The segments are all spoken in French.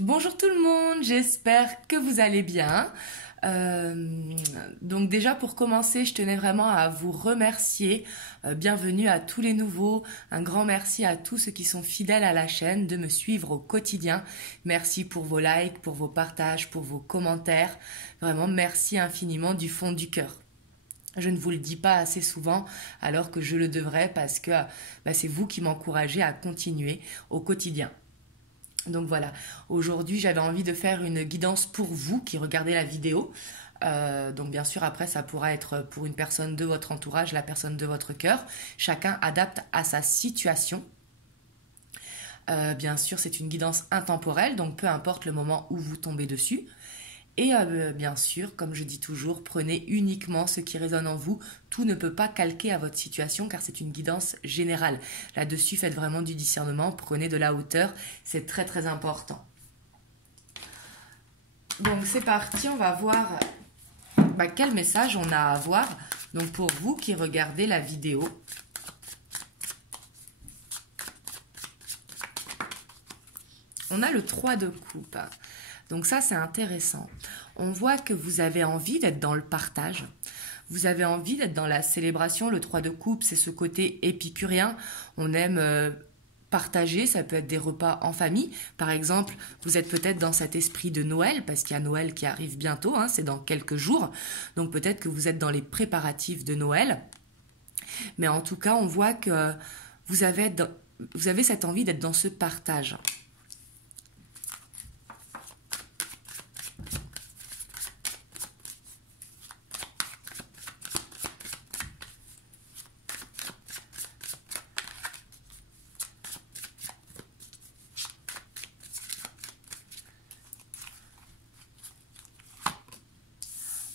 Bonjour tout le monde, j'espère que vous allez bien. Donc déjà pour commencer, je tenais vraiment à vous remercier. Bienvenue à tous les nouveaux. Un grand merci à tous ceux qui sont fidèles à la chaîne de me suivre au quotidien. Merci pour vos likes, pour vos partages, pour vos commentaires. Vraiment merci infiniment du fond du cœur. Je ne vous le dis pas assez souvent alors que je le devrais parce que c'est vous qui m'encouragez à continuer au quotidien. Donc voilà, aujourd'hui j'avais envie de faire une guidance pour vous qui regardez la vidéo. Donc bien sûr après ça pourra être pour une personne de votre entourage, la personne de votre cœur. Chacun adapte à sa situation. Bien sûr c'est une guidance intemporelle, donc peu importe le moment où vous tombez dessus. Et bien sûr, comme je dis toujours, prenez uniquement ce qui résonne en vous. Tout ne peut pas calquer à votre situation car c'est une guidance générale. Là-dessus, faites vraiment du discernement, prenez de la hauteur, c'est très très important. Donc c'est parti, on va voir quel message on a à avoir. Donc pour vous qui regardez la vidéo. On a le 3 de coupe. Donc ça, c'est intéressant. On voit que vous avez envie d'être dans le partage. Vous avez envie d'être dans la célébration. Le 3 de coupe, c'est ce côté épicurien. On aime partager, ça peut être des repas en famille. Par exemple, vous êtes peut-être dans cet esprit de Noël, parce qu'il y a Noël qui arrive bientôt, c'est dans quelques jours. Donc peut-être que vous êtes dans les préparatifs de Noël. Mais en tout cas, on voit que vous avez cette envie d'être dans ce partage.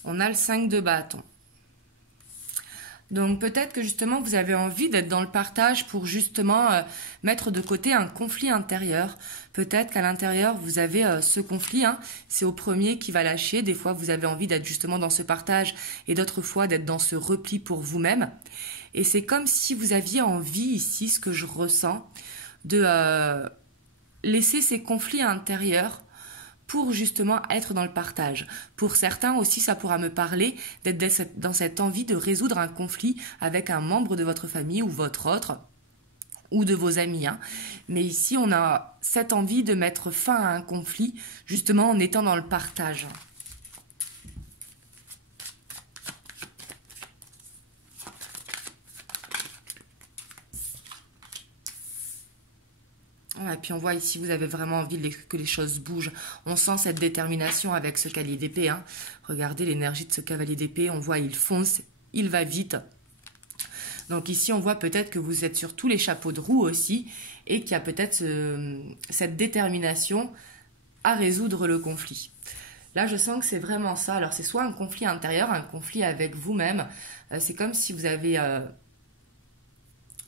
On a le 5 de bâton. Donc peut-être que justement vous avez envie d'être dans le partage pour justement mettre de côté un conflit intérieur. Peut-être qu'à l'intérieur vous avez ce conflit, c'est au premier qui va lâcher. Des fois vous avez envie d'être justement dans ce partage et d'autres fois d'être dans ce repli pour vous-même. Et c'est comme si vous aviez envie ici, ce que je ressens, de laisser ces conflits intérieurs pour justement être dans le partage. Pour certains aussi, ça pourra me parler d'être dans cette envie de résoudre un conflit avec un membre de votre famille ou votre autre, ou de vos amis. Mais ici, on a cette envie de mettre fin à un conflit, justement en étant dans le partage. Et puis on voit ici, vous avez vraiment envie que les choses bougent. On sent cette détermination avec ce cavalier d'épée. Regardez l'énergie de ce cavalier d'épée. On voit, il fonce, il va vite. Donc ici, on voit peut-être que vous êtes sur tous les chapeaux de roue aussi et qu'il y a peut-être cette détermination à résoudre le conflit. Là, je sens que c'est vraiment ça. Alors, c'est soit un conflit intérieur, un conflit avec vous-même. C'est comme si vous avez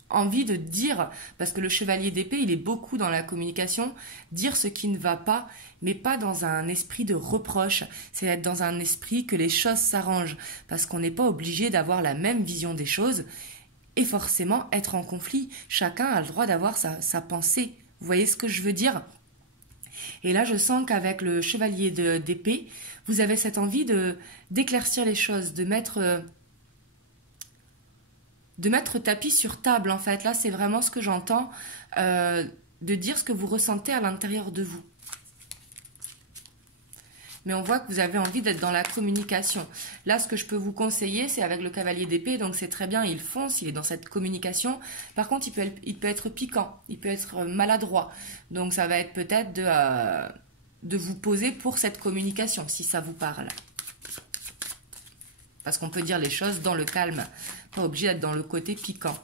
envie de dire, parce que le chevalier d'épée, il est beaucoup dans la communication, dire ce qui ne va pas, mais pas dans un esprit de reproche. C'est être dans un esprit que les choses s'arrangent, parce qu'on n'est pas obligé d'avoir la même vision des choses et forcément être en conflit. Chacun a le droit d'avoir sa pensée. Vous voyez ce que je veux dire ? Et là, je sens qu'avec le chevalier d'épée, vous avez cette envie d'éclaircir les choses, de mettre tapis sur table, en fait. Là, c'est vraiment ce que j'entends, de dire ce que vous ressentez à l'intérieur de vous. Mais on voit que vous avez envie d'être dans la communication. Là, ce que je peux vous conseiller, c'est avec le cavalier d'épée, donc c'est très bien, il fonce, il est dans cette communication. Par contre, il peut être piquant, il peut être maladroit. Donc, ça va être peut-être de vous poser pour cette communication, si ça vous parle. Parce qu'on peut dire les choses dans le calme, pas obligé d'être dans le côté piquant.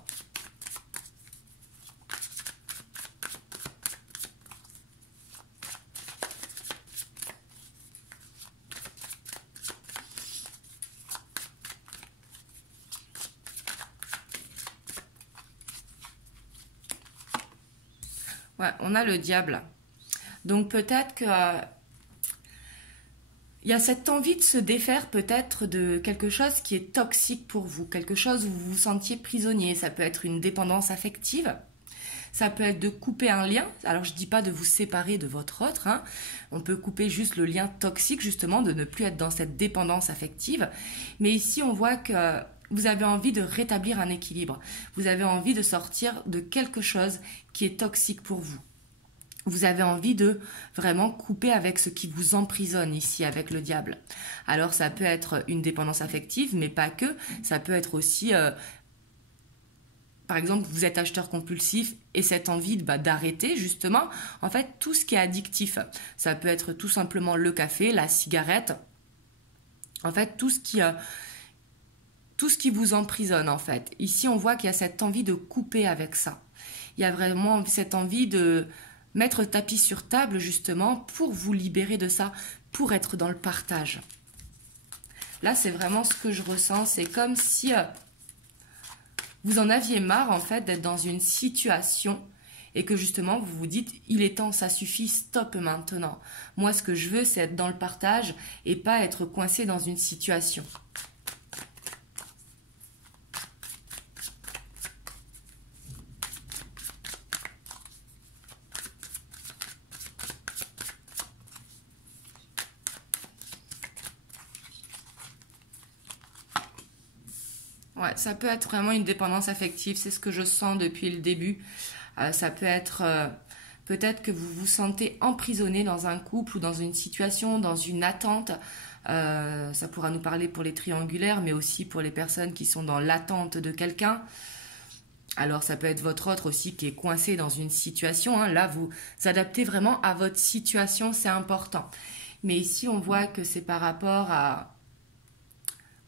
Ouais, on a le diable. Donc peut-être que il y a cette envie de se défaire peut-être de quelque chose qui est toxique pour vous, quelque chose où vous vous sentiez prisonnier. Ça peut être une dépendance affective, Ça peut être de couper un lien. Alors, je ne dis pas de vous séparer de votre autre, hein. On peut couper juste le lien toxique, justement, de ne plus être dans cette dépendance affective. Mais ici, on voit que vous avez envie de rétablir un équilibre. Vous avez envie de sortir de quelque chose qui est toxique pour vous. Vous avez envie de vraiment couper avec ce qui vous emprisonne ici, avec le diable. Alors, ça peut être une dépendance affective, mais pas que. Ça peut être aussi... par exemple, vous êtes acheteur compulsif et cette envie d'arrêter justement, en fait, tout ce qui est addictif. Ça peut être tout simplement le café, la cigarette, en fait, tout ce qui vous emprisonne, en fait. Ici, on voit qu'il y a cette envie de couper avec ça. Il y a vraiment cette envie de mettre tapis sur table, justement, pour vous libérer de ça, pour être dans le partage. Là, c'est vraiment ce que je ressens. C'est comme si... vous en aviez marre, en fait, d'être dans une situation et que justement, vous vous dites, il est temps, ça suffit, stop maintenant. Moi, ce que je veux, c'est être dans le partage et pas être coincé dans une situation. Ouais, ça peut être vraiment une dépendance affective, c'est ce que je sens depuis le début. Ça peut être peut-être que vous vous sentez emprisonné dans un couple ou dans une situation, dans une attente. Ça pourra nous parler pour les triangulaires, mais aussi pour les personnes qui sont dans l'attente de quelqu'un. Alors ça peut être votre autre aussi qui est coincé dans une situation, hein. Là, vous adaptez vraiment à votre situation, c'est important. Mais ici, on voit que c'est par rapport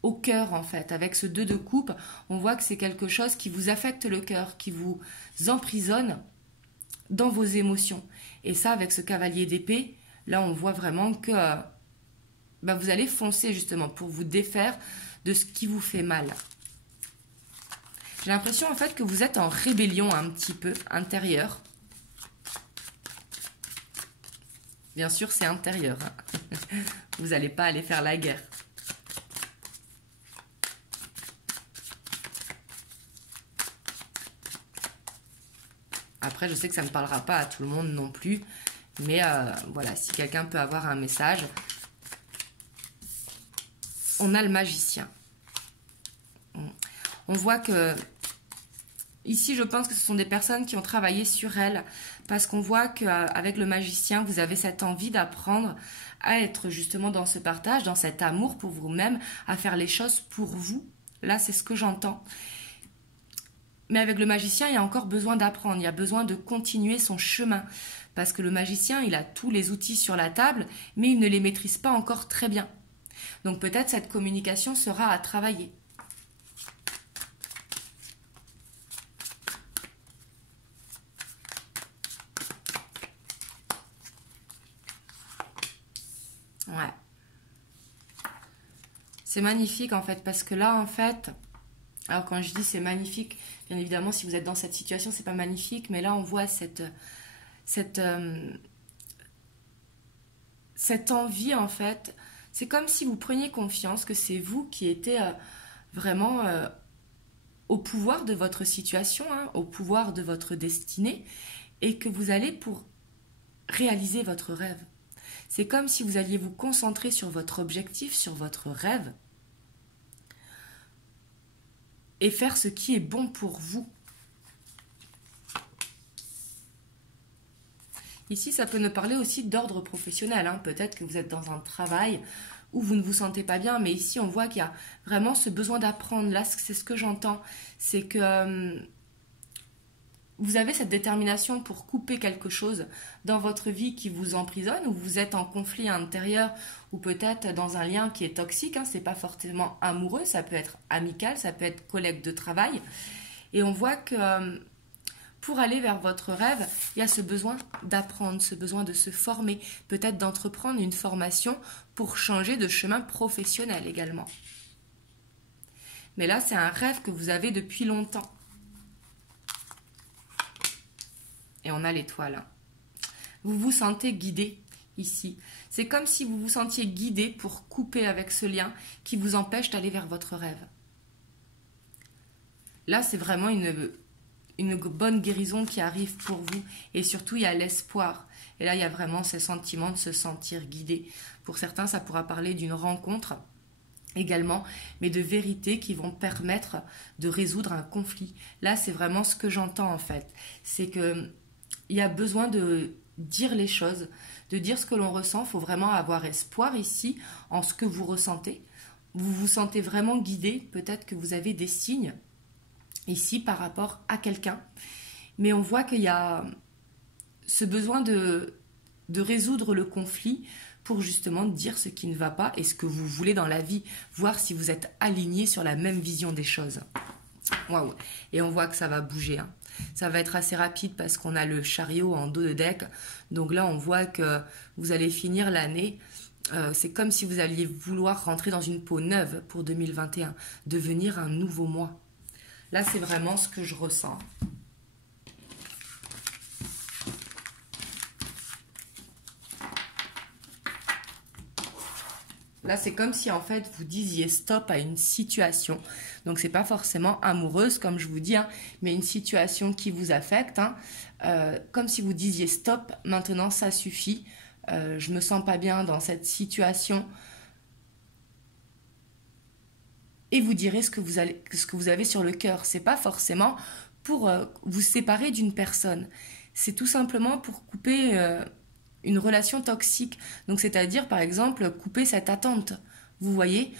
au cœur, en fait. Avec ce 2 de coupe, on voit que c'est quelque chose qui vous affecte le cœur, qui vous emprisonne dans vos émotions. Et ça, avec ce cavalier d'épée, là, on voit vraiment que vous allez foncer, justement, pour vous défaire de ce qui vous fait mal. J'ai l'impression, en fait, que vous êtes en rébellion un petit peu intérieure. Bien sûr, c'est intérieur, hein. Vous n'allez pas aller faire la guerre. Après, je sais que ça ne parlera pas à tout le monde non plus. Mais voilà, si quelqu'un peut avoir un message. On a le magicien. On voit que... Ici, je pense que ce sont des personnes qui ont travaillé sur elles. Parce qu'on voit qu'avec le magicien, vous avez cette envie d'apprendre à être justement dans ce partage, dans cet amour pour vous-même, à faire les choses pour vous. Là, c'est ce que j'entends. Mais avec le magicien, il y a encore besoin d'apprendre, il y a besoin de continuer son chemin. Parce que le magicien, il a tous les outils sur la table, mais il ne les maîtrise pas encore très bien. Donc peut-être cette communication sera à travailler. Ouais. C'est magnifique en fait, parce que là en fait... Alors quand je dis c'est magnifique, bien évidemment si vous êtes dans cette situation c'est pas magnifique, mais là on voit cette envie en fait. C'est comme si vous preniez confiance que c'est vous qui étiez vraiment au pouvoir de votre situation, hein, au pouvoir de votre destinée, et que vous allez pour réaliser votre rêve. C'est comme si vous alliez vous concentrer sur votre objectif, sur votre rêve, et faire ce qui est bon pour vous. Ici, ça peut nous parler aussi d'ordre professionnel, hein. Peut-être que vous êtes dans un travail où vous ne vous sentez pas bien, mais ici, on voit qu'il y a vraiment ce besoin d'apprendre. Là, c'est ce que j'entends. C'est que vous avez cette détermination pour couper quelque chose dans votre vie qui vous emprisonne, ou vous êtes en conflit intérieur, ou peut-être dans un lien qui est toxique, hein. C'est pas forcément amoureux, ça peut être amical, ça peut être collègue de travail. Et on voit que pour aller vers votre rêve, il y a ce besoin d'apprendre, ce besoin de se former, peut-être d'entreprendre une formation pour changer de chemin professionnel également. Mais là, c'est un rêve que vous avez depuis longtemps. Et on a l'étoile. Vous vous sentez guidé ici. C'est comme si vous vous sentiez guidé pour couper avec ce lien qui vous empêche d'aller vers votre rêve. Là, c'est vraiment une une bonne guérison qui arrive pour vous. Et surtout, il y a l'espoir. Et là, il y a vraiment ce sentiment de se sentir guidé. Pour certains, ça pourra parler d'une rencontre également, mais de vérités qui vont permettre de résoudre un conflit. Là, c'est vraiment ce que j'entends en fait. C'est qu'il y a besoin de dire les choses, de dire ce que l'on ressent. Il faut vraiment avoir espoir ici en ce que vous ressentez. Vous vous sentez vraiment guidé. Peut-être que vous avez des signes ici par rapport à quelqu'un. Mais on voit qu'il y a ce besoin de résoudre le conflit pour justement dire ce qui ne va pas et ce que vous voulez dans la vie, voir si vous êtes aligné sur la même vision des choses. Waouh. Et on voit que ça va bouger. Hein. Ça va être assez rapide parce qu'on a le chariot en dos de deck. Donc là, on voit que vous allez finir l'année. C'est comme si vous alliez vouloir rentrer dans une peau neuve pour 2021, devenir un nouveau moi. Là, c'est vraiment ce que je ressens. Là, c'est comme si, en fait, vous disiez stop à une situation. Donc, c'est pas forcément amoureuse, comme je vous dis, hein, mais une situation qui vous affecte. Hein. Comme si vous disiez stop, maintenant, ça suffit. Je me sens pas bien dans cette situation. Et vous direz ce que vous avez sur le cœur. C'est pas forcément pour vous séparer d'une personne. C'est tout simplement pour couper... une relation toxique. Donc, c'est-à-dire, par exemple, couper cette attente. Vous voyez,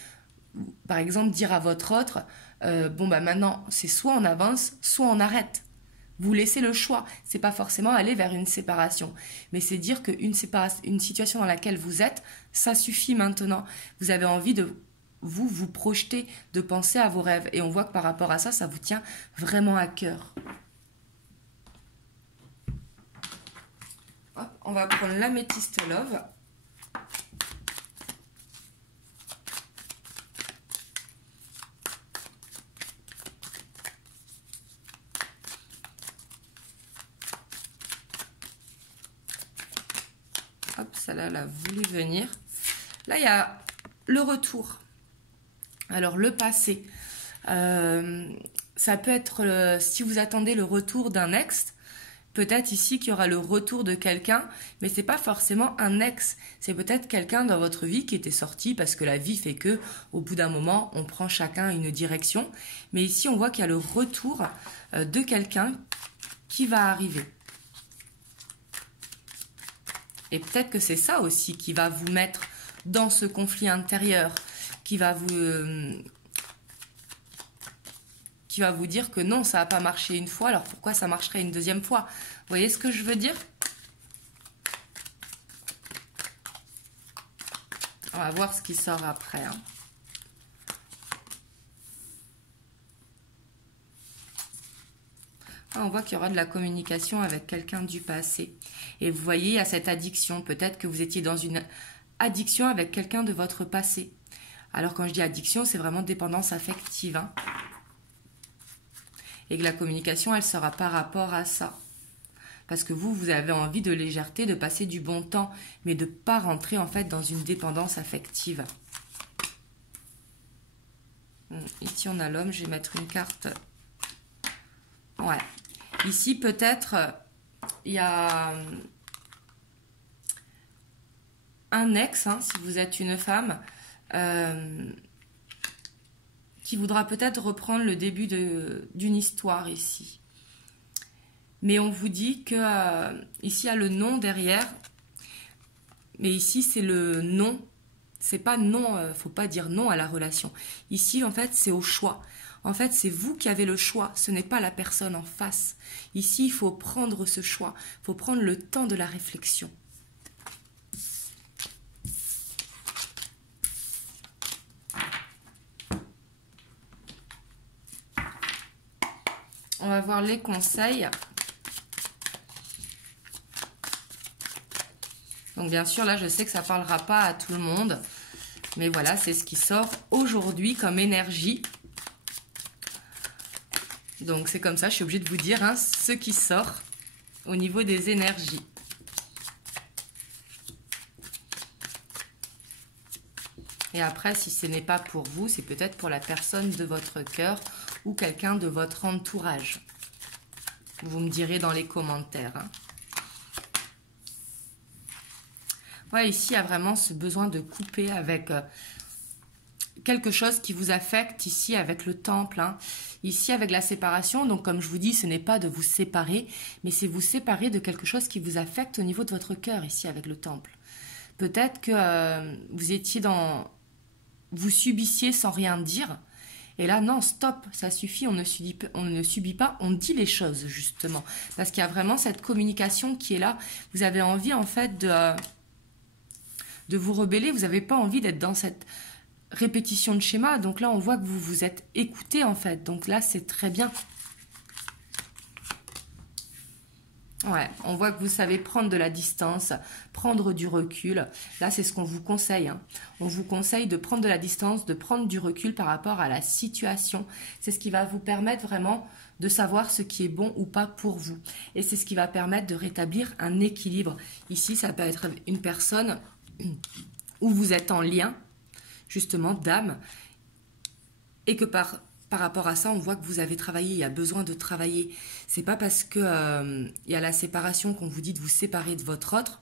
par exemple, dire à votre autre, bon, bah maintenant, c'est soit on avance, soit on arrête. Vous laissez le choix. C'est pas forcément aller vers une séparation. Mais c'est dire qu'une une situation dans laquelle vous êtes, ça suffit maintenant. Vous avez envie de vous projeter, de penser à vos rêves. Et on voit que par rapport à ça, ça vous tient vraiment à cœur. On va prendre l'améthyste love. Hop, celle-là, elle a voulu venir. Là, il y a le retour. Alors, le passé. Ça peut être, si vous attendez le retour d'un ex, peut-être ici qu'il y aura le retour de quelqu'un, mais c'est pas forcément un ex. C'est peut-être quelqu'un dans votre vie qui était sorti parce que la vie fait que, au bout d'un moment, on prend chacun une direction. Mais ici, on voit qu'il y a le retour de quelqu'un qui va arriver. Et peut-être que c'est ça aussi qui va vous mettre dans ce conflit intérieur, qui va vous dire que non, ça n'a pas marché une fois, alors pourquoi ça marcherait une deuxième fois? Vous voyez ce que je veux dire? On va voir ce qui sort après. Hein. On voit qu'il y aura de la communication avec quelqu'un du passé. Et vous voyez, il y a cette addiction. Peut-être que vous étiez dans une addiction avec quelqu'un de votre passé. Alors quand je dis addiction, c'est vraiment dépendance affective. Hein. Et que la communication, elle sera par rapport à ça. Parce que vous avez envie de légèreté, de passer du bon temps, mais de ne pas rentrer en fait dans une dépendance affective. Ici, on a l'homme, je vais mettre une carte. Ouais. Ici, peut-être, il y a un ex, hein, si vous êtes une femme, qui voudra peut-être reprendre le début d'une histoire ici. Mais on vous dit que ici il y a le non derrière, mais ici c'est le non. C'est pas non, faut pas dire non à la relation. Ici en fait c'est au choix. En fait c'est vous qui avez le choix, ce n'est pas la personne en face. Ici il faut prendre ce choix, il faut prendre le temps de la réflexion. On va voir les conseils. Donc bien sûr, là, je sais que ça ne parlera pas à tout le monde. Mais voilà, c'est ce qui sort aujourd'hui comme énergie. Donc c'est comme ça, je suis obligée de vous dire hein, ce qui sort au niveau des énergies. Et après, si ce n'est pas pour vous, c'est peut-être pour la personne de votre cœur ou quelqu'un de votre entourage. Vous me direz dans les commentaires. Hein. Ouais, ici, il y a vraiment ce besoin de couper avec quelque chose qui vous affecte ici avec le temple. Hein. Ici, avec la séparation, donc comme je vous dis, ce n'est pas de vous séparer, mais c'est vous séparer de quelque chose qui vous affecte au niveau de votre cœur, ici, avec le temple. Peut-être que vous étiez dans... Vous subissiez sans rien dire. Et là, non, stop, ça suffit, on ne subit pas, on dit les choses, justement. Parce qu'il y a vraiment cette communication qui est là. Vous avez envie, en fait, de vous rebeller. Vous n'avez pas envie d'être dans cette répétition de schéma. Donc là, on voit que vous vous êtes écouté, en fait. Donc là, c'est très bien. Ouais, on voit que vous savez prendre de la distance, prendre du recul. Là, c'est ce qu'on vous conseille. Hein. On vous conseille de prendre de la distance, de prendre du recul par rapport à la situation. C'est ce qui va vous permettre vraiment de savoir ce qui est bon ou pas pour vous. Et c'est ce qui va permettre de rétablir un équilibre. Ici, ça peut être une personne où vous êtes en lien, justement, d'âme, et que par rapport à ça, on voit que vous avez travaillé, il y a besoin de travailler. C'est pas parce que il y a la séparation qu'on vous dit de vous séparer de votre autre,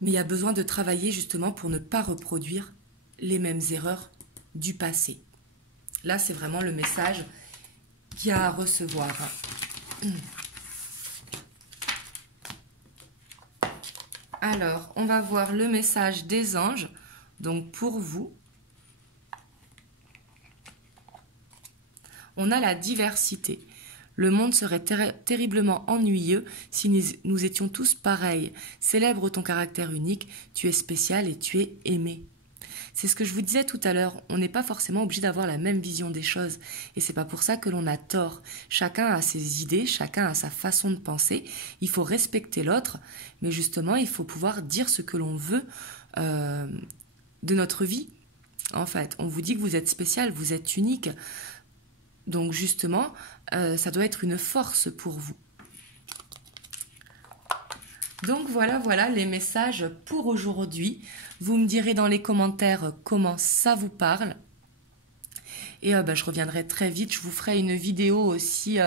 mais il y a besoin de travailler justement pour ne pas reproduire les mêmes erreurs du passé. Là, c'est vraiment le message qu'il y a à recevoir. Alors, on va voir le message des anges, donc pour vous. On a la diversité. Le monde serait terriblement ennuyeux si nous étions tous pareils. Célèbre ton caractère unique, tu es spécial et tu es aimé. C'est ce que je vous disais tout à l'heure, on n'est pas forcément obligé d'avoir la même vision des choses. Et c'est pas pour ça que l'on a tort. Chacun a ses idées, chacun a sa façon de penser. Il faut respecter l'autre, mais justement, il faut pouvoir dire ce que l'on veut de notre vie. En fait, on vous dit que vous êtes spécial, vous êtes unique. Donc justement, ça doit être une force pour vous. Donc voilà les messages pour aujourd'hui. Vous me direz dans les commentaires comment ça vous parle. Et je reviendrai très vite. Je vous ferai une vidéo aussi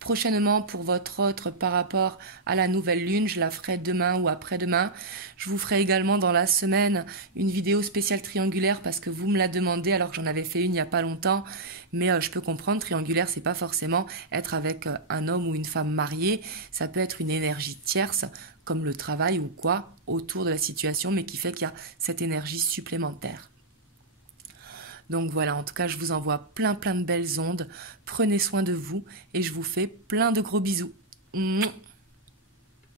prochainement pour votre autre par rapport à la nouvelle lune. Je la ferai demain ou après-demain. Je vous ferai également dans la semaine une vidéo spéciale triangulaire parce que vous me la demandez alors que j'en avais fait une il n'y a pas longtemps. Mais je peux comprendre, triangulaire, c'est pas forcément être avec un homme ou une femme mariée. Ça peut être une énergie tierce comme le travail ou quoi autour de la situation, mais qui fait qu'il y a cette énergie supplémentaire. Donc voilà, en tout cas, je vous envoie plein de belles ondes. Prenez soin de vous et je vous fais plein de gros bisous. Mouah.